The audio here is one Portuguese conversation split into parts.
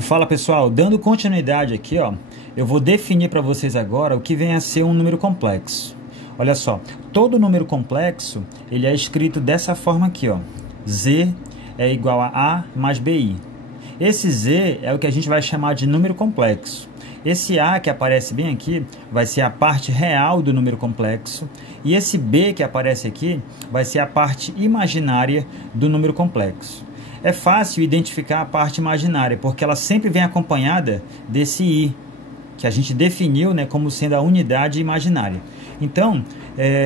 Fala pessoal, dando continuidade aqui, ó, eu vou definir para vocês agora o que vem a ser um número complexo. Olha só, todo número complexo ele é escrito dessa forma aqui, ó, z é igual a A mais BI. Esse z é o que a gente vai chamar de número complexo. Esse A que aparece bem aqui vai ser a parte real do número complexo e esse B que aparece aqui vai ser a parte imaginária do número complexo. É fácil identificar a parte imaginária, porque ela sempre vem acompanhada desse i, que a gente definiu, né, como sendo a unidade imaginária. Então,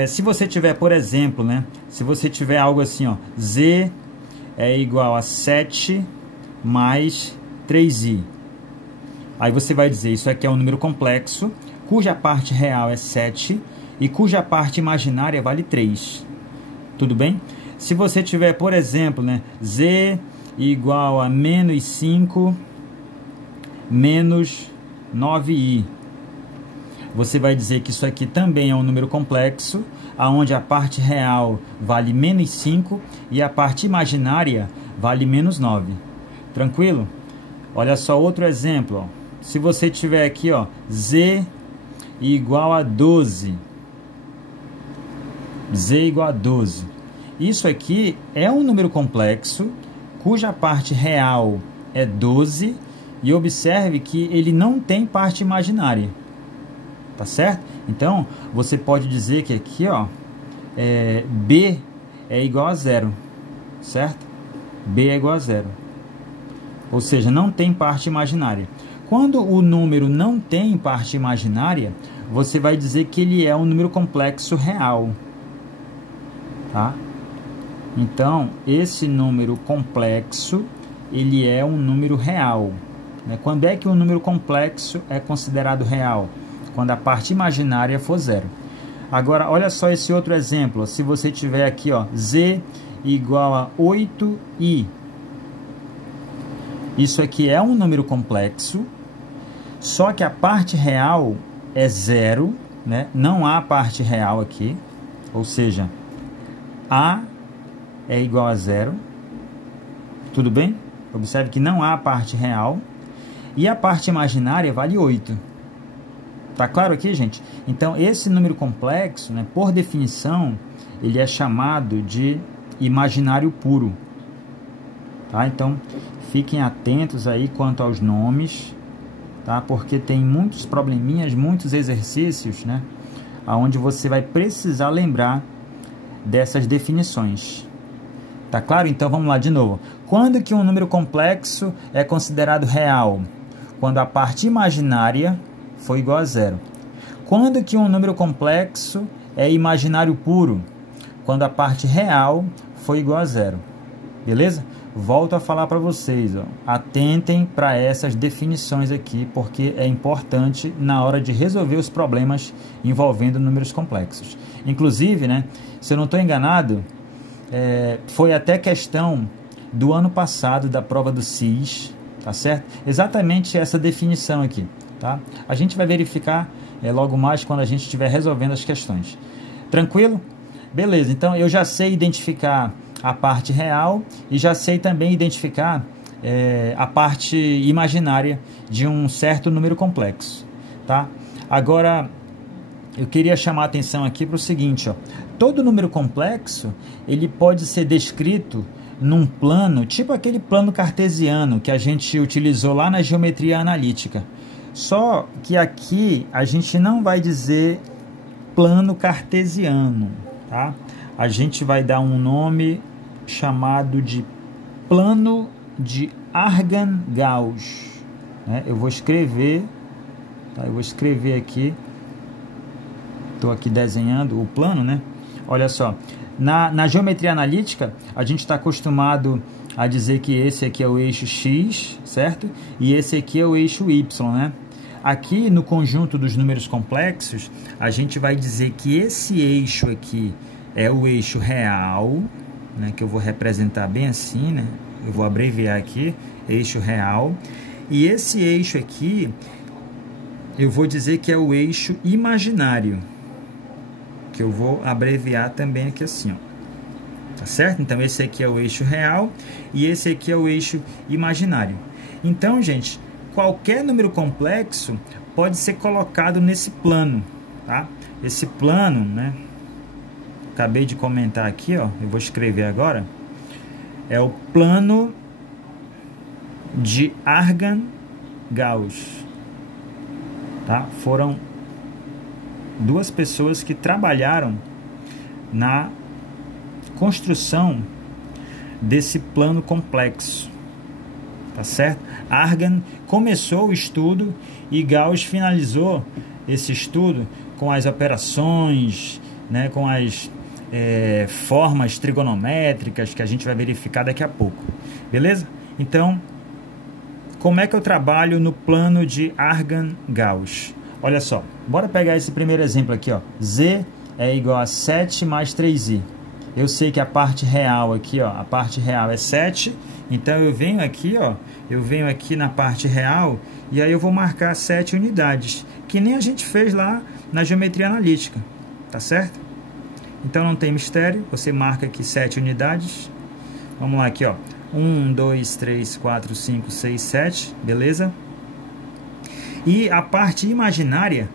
se você tiver, por exemplo, né, se você tiver algo assim, ó, z é igual a 7 mais 3i. Aí você vai dizer, isso aqui é um número complexo, cuja parte real é 7 e cuja parte imaginária vale 3. Tudo bem? Se você tiver, por exemplo, né, z igual a menos 5 menos 9i, você vai dizer que isso aqui também é um número complexo, onde a parte real vale menos 5 e a parte imaginária vale menos 9. Tranquilo? Olha só outro exemplo. Ó. Se você tiver aqui, ó, z igual a 12. Z igual a 12. Isso aqui é um número complexo, cuja parte real é 12, e observe que ele não tem parte imaginária. Tá certo? Então, você pode dizer que aqui, ó, B é igual a 0, certo? B é igual a 0. Ou seja, não tem parte imaginária. Quando o número não tem parte imaginária, você vai dizer que ele é um número complexo real. Tá? Então, esse número complexo, ele é um número real. Né? Quando é que um número complexo é considerado real? Quando a parte imaginária for 0. Agora, olha só esse outro exemplo. Se você tiver aqui, ó, z igual a 8i. Isso aqui é um número complexo, só que a parte real é 0, né? Não há parte real aqui, ou seja, A é igual a 0. Tudo bem? Observe que não há parte real. E a parte imaginária vale 8. Tá claro aqui, gente? Então, esse número complexo, né, por definição, ele é chamado de imaginário puro. Tá? Então, fiquem atentos aí quanto aos nomes, tá? Porque tem muitos probleminhas, muitos exercícios, né, onde você vai precisar lembrar dessas definições. Tá claro? Então vamos lá de novo. Quando que um número complexo é considerado real? Quando a parte imaginária for igual a 0. Quando que um número complexo é imaginário puro? Quando a parte real for igual a 0. Beleza? Volto a falar para vocês, ó. Atentem para essas definições aqui, porque é importante na hora de resolver os problemas envolvendo números complexos. Inclusive, né, se eu não estou enganado, foi até questão do ano passado da prova do SIS, tá certo? Exatamente essa definição aqui, tá? A gente vai verificar logo mais quando a gente estiver resolvendo as questões. Tranquilo? Beleza, então eu já sei identificar a parte real e já sei também identificar a parte imaginária de um certo número complexo, tá? Agora, eu queria chamar a atenção aqui para o seguinte, ó. Todo número complexo, ele pode ser descrito num plano, tipo aquele plano cartesiano que a gente utilizou lá na geometria analítica. Só que aqui a gente não vai dizer plano cartesiano, tá? A gente vai dar um nome chamado de plano de Argand-Gauss, né? Eu vou escrever, tá? Eu vou escrever aqui, estou aqui desenhando o plano, né? Olha só, na geometria analítica, a gente está acostumado a dizer que esse aqui é o eixo X, certo? E esse aqui é o eixo Y, né? Aqui no conjunto dos números complexos, a gente vai dizer que esse eixo aqui é o eixo real, né, que eu vou representar bem assim, né? Eu vou abreviar aqui, eixo real. E esse eixo aqui, eu vou dizer que é o eixo imaginário, que eu vou abreviar também aqui assim, ó. Tá certo? Então, esse aqui é o eixo real e esse aqui é o eixo imaginário. Então, gente, qualquer número complexo pode ser colocado nesse plano, tá? Esse plano, né? Acabei de comentar aqui, ó, eu vou escrever agora. É o plano de Argand-Gauss, tá? Foram duas pessoas que trabalharam na construção desse plano complexo, tá certo? Argand começou o estudo e Gauss finalizou esse estudo com as operações, né, com as formas trigonométricas que a gente vai verificar daqui a pouco, beleza? Então, como é que eu trabalho no plano de Argand-Gauss? Olha só, bora pegar esse primeiro exemplo aqui, ó. Z é igual a 7 mais 3i. Eu sei que a parte real aqui, ó, a parte real é 7, então eu venho aqui, ó, eu venho aqui na parte real e aí eu vou marcar 7 unidades, que nem a gente fez lá na geometria analítica, tá certo? Então não tem mistério, você marca aqui 7 unidades. Vamos lá aqui, ó. 1, 2, 3, 4, 5, 6, 7, beleza? E a parte imaginária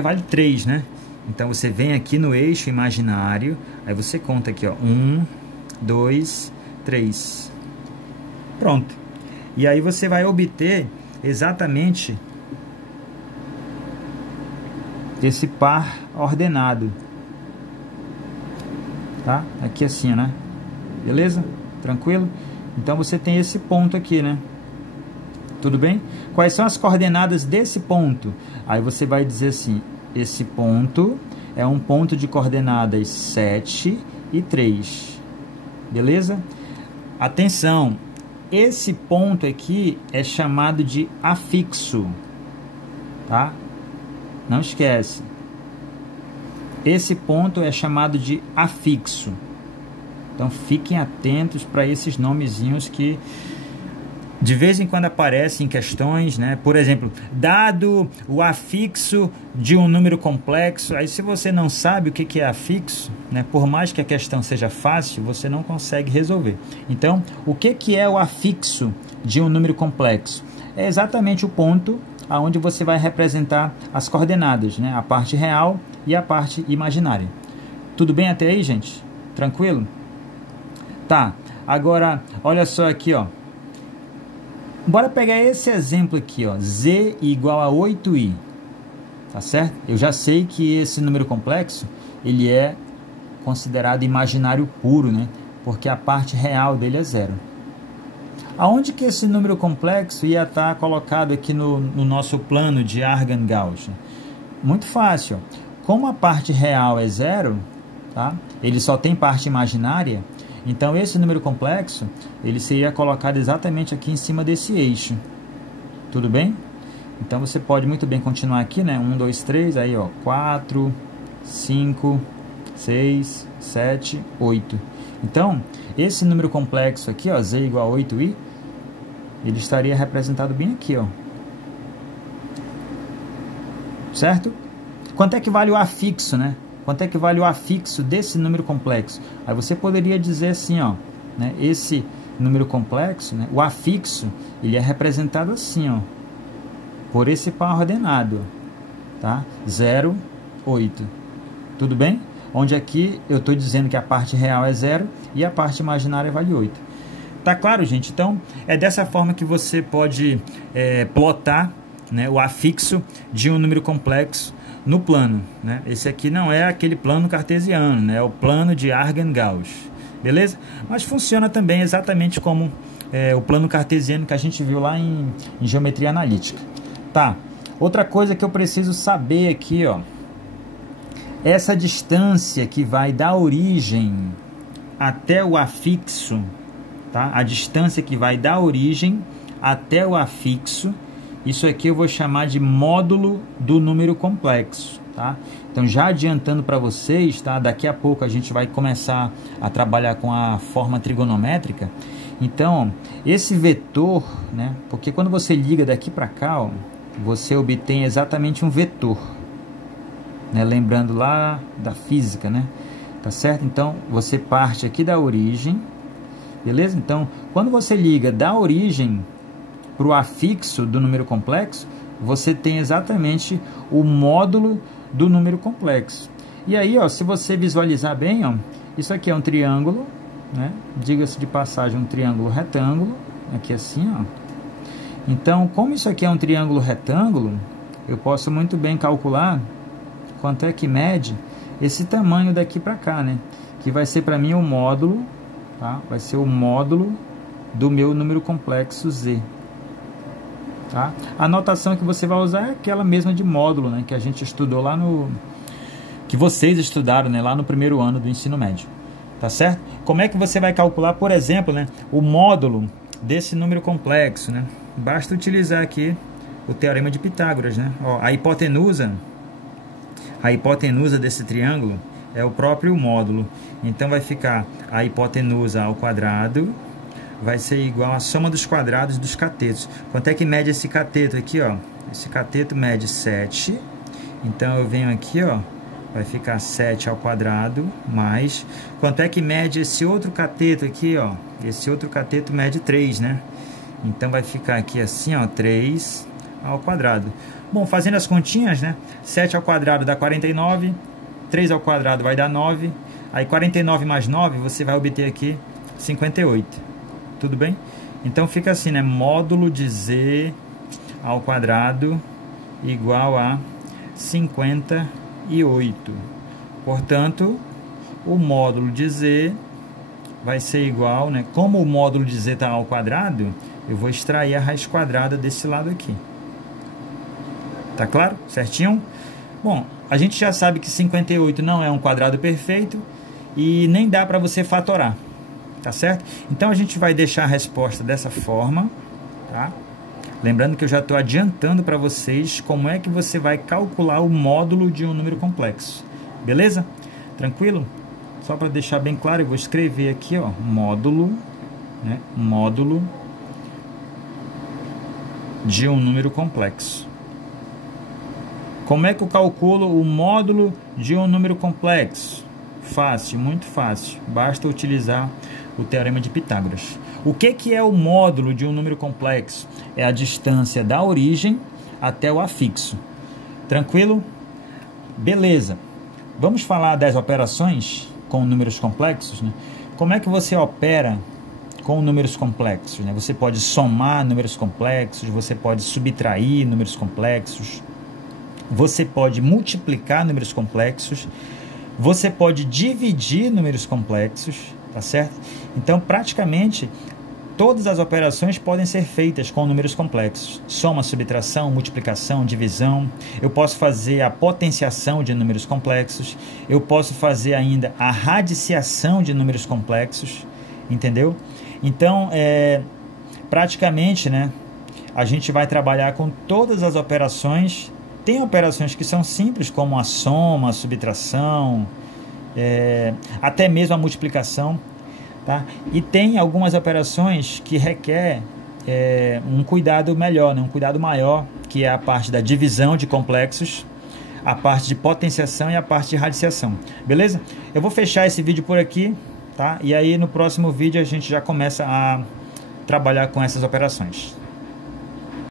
vale 3, né? Então você vem aqui no eixo imaginário, aí você conta aqui, ó, 1, 2, 3. Pronto. E aí você vai obter exatamente esse par ordenado, tá? Aqui assim, né? Beleza? Tranquilo? Então você tem esse ponto aqui, né? Tudo bem? Quais são as coordenadas desse ponto? Aí você vai dizer assim, esse ponto é um ponto de coordenadas 7 e 3. Beleza? Atenção, esse ponto aqui é chamado de afixo, tá? Não esquece. Esse ponto é chamado de afixo. Então fiquem atentos para esses nomezinhos que de vez em quando aparecem em questões, né? Por exemplo, dado o afixo de um número complexo, aí se você não sabe o que é afixo, né? Por mais que a questão seja fácil, você não consegue resolver. Então, o que é o afixo de um número complexo? É exatamente o ponto aonde você vai representar as coordenadas, né? A parte real e a parte imaginária. Tudo bem até aí, gente? Tranquilo? Tá, agora, olha só aqui, ó. Bora pegar esse exemplo aqui, ó. Z igual a 8i. Tá certo? Eu já sei que esse número complexo, ele é considerado imaginário puro, né? Porque a parte real dele é 0. Aonde que esse número complexo ia estar colocado aqui no nosso plano de Argand-Gauss? Muito fácil. Como a parte real é 0, tá? Ele só tem parte imaginária. Então, esse número complexo, ele seria colocado exatamente aqui em cima desse eixo. Tudo bem? Então, você pode muito bem continuar aqui, né? 1, 2, 3, aí, ó, 4, 5, 6, 7, 8. Então, esse número complexo aqui, ó, Z igual a 8i, ele estaria representado bem aqui, ó. Certo? Quanto é que vale o afixo, né? Quanto é que vale o afixo desse número complexo? Aí você poderia dizer assim, ó, né, esse número complexo, né, o afixo, ele é representado assim, ó, por esse par ordenado, tá? 0, 8. Tudo bem? Onde aqui eu estou dizendo que a parte real é 0 e a parte imaginária vale 8. Tá claro, gente? Então, é dessa forma que você pode plotar, né, o afixo de um número complexo no plano, né? Esse aqui não é aquele plano cartesiano, né? É o plano de Argand-Gauss, beleza? Mas funciona também exatamente como o plano cartesiano que a gente viu lá em geometria analítica. Tá, outra coisa que eu preciso saber aqui, ó, essa distância que vai da origem até o afixo, tá? A distância que vai da origem até o afixo, isso aqui eu vou chamar de módulo do número complexo, tá? Então, já adiantando para vocês, tá? Daqui a pouco a gente vai começar a trabalhar com a forma trigonométrica. Então, esse vetor, né? Porque quando você liga daqui para cá, ó, você obtém exatamente um vetor, né? Lembrando lá da física, né? Tá certo? Então, você parte aqui da origem, Beleza? Então, quando você liga da origem para o afixo do número complexo, você tem exatamente o módulo do número complexo. E aí, ó, se você visualizar bem, ó, isso aqui é um triângulo, né? Diga-se de passagem, um triângulo retângulo, aqui assim, ó. Então, como isso aqui é um triângulo retângulo, eu posso muito bem calcular quanto é que mede esse tamanho daqui para cá, né? Que vai ser para mim o módulo, tá? Vai ser o módulo do meu número complexo Z. Tá? A notação que você vai usar é aquela mesma de módulo, né? Que a gente estudou lá no... que vocês estudaram, né? Lá no primeiro ano do ensino médio. Tá certo? Como é que você vai calcular, por exemplo, né? O módulo desse número complexo, né? Basta utilizar aqui o teorema de Pitágoras, né? Ó, a hipotenusa desse triângulo é o próprio módulo. Então vai ficar a hipotenusa ao quadrado vai ser igual à soma dos quadrados dos catetos. Quanto é que mede esse cateto aqui, ó? Esse cateto mede 7. Então eu venho aqui, ó, vai ficar 7 ao quadrado mais... Quanto é que mede esse outro cateto aqui, ó? Esse outro cateto mede 3, né? Então vai ficar aqui assim, ó, 3 ao quadrado. Bom, fazendo as continhas, né? 7 ao quadrado dá 49, 3 ao quadrado vai dar 9, aí 49 mais 9 você vai obter aqui 58. Tudo bem? Então fica assim, né? Módulo de Z ao quadrado igual a 58. Portanto, o módulo de Z vai ser igual, né? Como o módulo de Z está ao quadrado, eu vou extrair a raiz quadrada desse lado aqui. Tá claro? Certinho? Bom, a gente já sabe que 58 não é um quadrado perfeito e nem dá para você fatorar. Tá certo? Então a gente vai deixar a resposta dessa forma, tá? Lembrando que eu já estou adiantando para vocês como é que você vai calcular o módulo de um número complexo. Beleza? Tranquilo? Só para deixar bem claro, eu vou escrever aqui, ó, módulo, né? Módulo de um número complexo. Como é que eu calculo o módulo de um número complexo? Fácil, muito fácil. Basta utilizar o teorema de Pitágoras. O que é o módulo de um número complexo? É a distância da origem até o afixo. Tranquilo? Beleza. Vamos falar das operações com números complexos, né? Como é que você opera com números complexos, né? Você pode somar números complexos, você pode subtrair números complexos, você pode multiplicar números complexos, você pode dividir números complexos, tá certo? Então, praticamente, todas as operações podem ser feitas com números complexos. Soma, subtração, multiplicação, divisão. Eu posso fazer a potenciação de números complexos. Eu posso fazer ainda a radiciação de números complexos. Entendeu? Então, praticamente, né, a gente vai trabalhar com todas as operações. Tem operações que são simples, como a soma, a subtração, até mesmo a multiplicação, tá? E tem algumas operações que requer um cuidado melhor, né? Um cuidado maior, que é a parte da divisão de complexos, a parte de potenciação e a parte de radiciação. Beleza? Eu vou fechar esse vídeo por aqui, tá? E aí no próximo vídeo a gente já começa a trabalhar com essas operações.